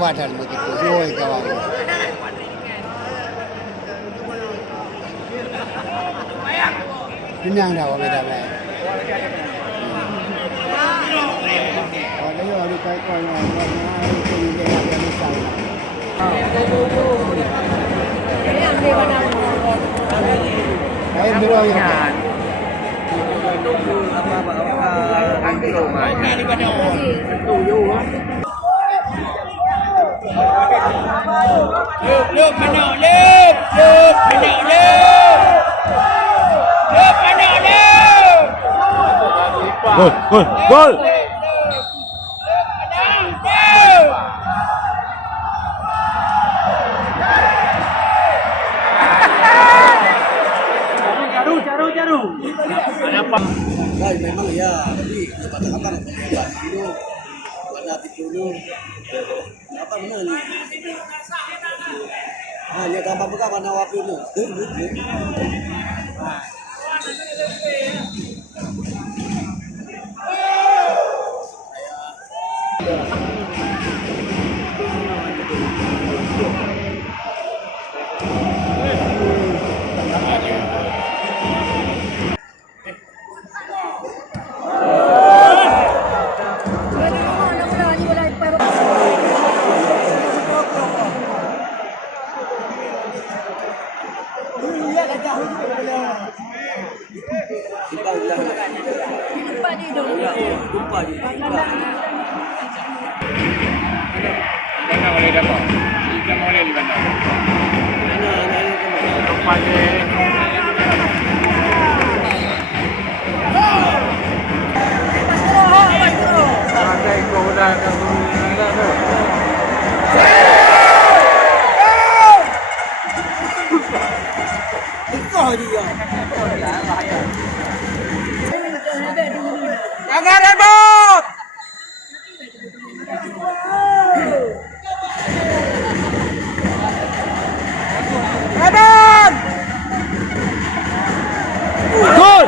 Badan begitu, yoi kawan. Kenyang dah orang dah main. Kalau yo ada kau yang itu dia yang besar. Air biru yang. Lep anak lep anak lep anak lep Gol. Jaru. Baik memang ya, tapi kata-kata dia itu pada dulu apa benar ni? Hanya gambar buka mana waktu itu. Mana boleh dapat? Ikan boleh di mana? Tempat ada ikut dah tu. Kau dia. Jangan rebut. Rebut. Gol.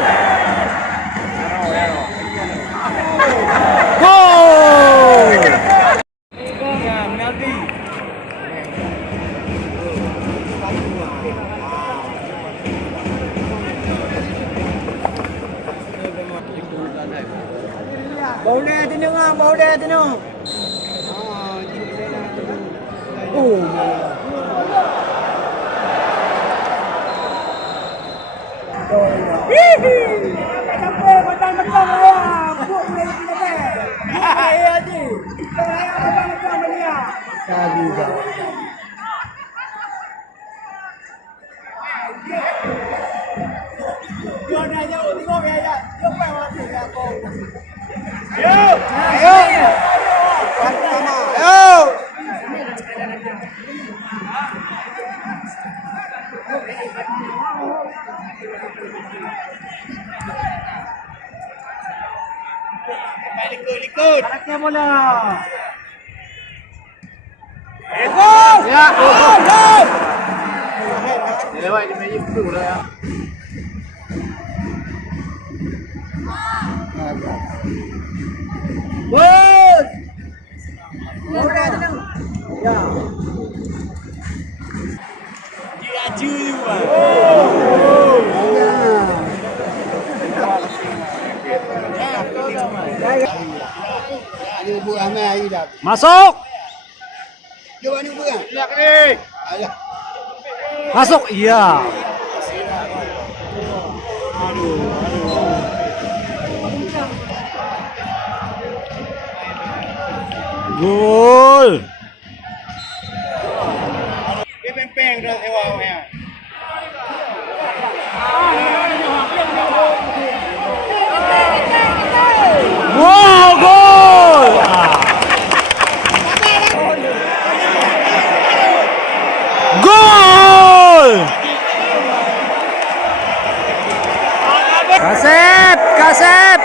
Bau dia tengok. Oh. Sampai macam-macam ayam. Buat boleh lebih lepas. Ayam aje. Ayam macam-macam dia. Kali dah. Dia nak jauh tengok ayam. Cepat waktu dia kau. Ayo. Ikut. Anaknya bola. Gol. Ya. Gol. Lewat di meja tu lah ya. Gol. Bola tengok. Ya. Dia aju juga. Ada buat ramai air dah. Masuk. Jom ni buat. Lihat ni. Alah. Masuk. Iya. Gol. Dia pempeng dah sewa ya. Wow, gol. Gol. Kasep.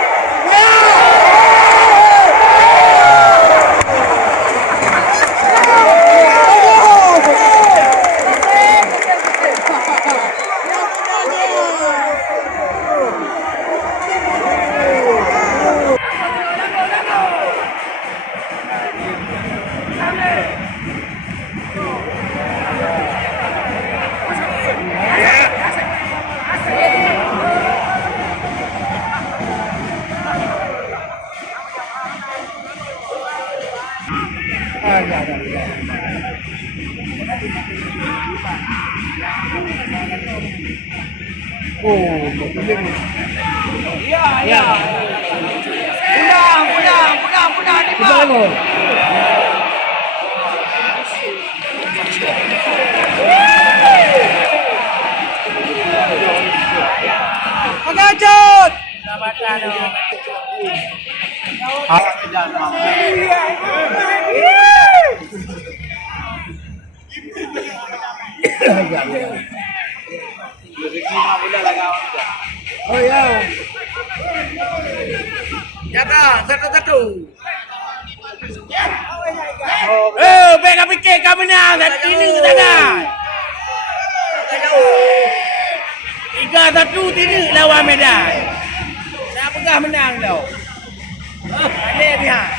Oh, Ya, ya. Pulang. Di kita tengok. Pagkacut! Oh ya. Jaga, satu-satu. Baik kau fikir kau menang. Tadi ni ke sana. Tak jauh. 3-1 tidak lawan Medan. Saya pegang menang tau. Balik pihak.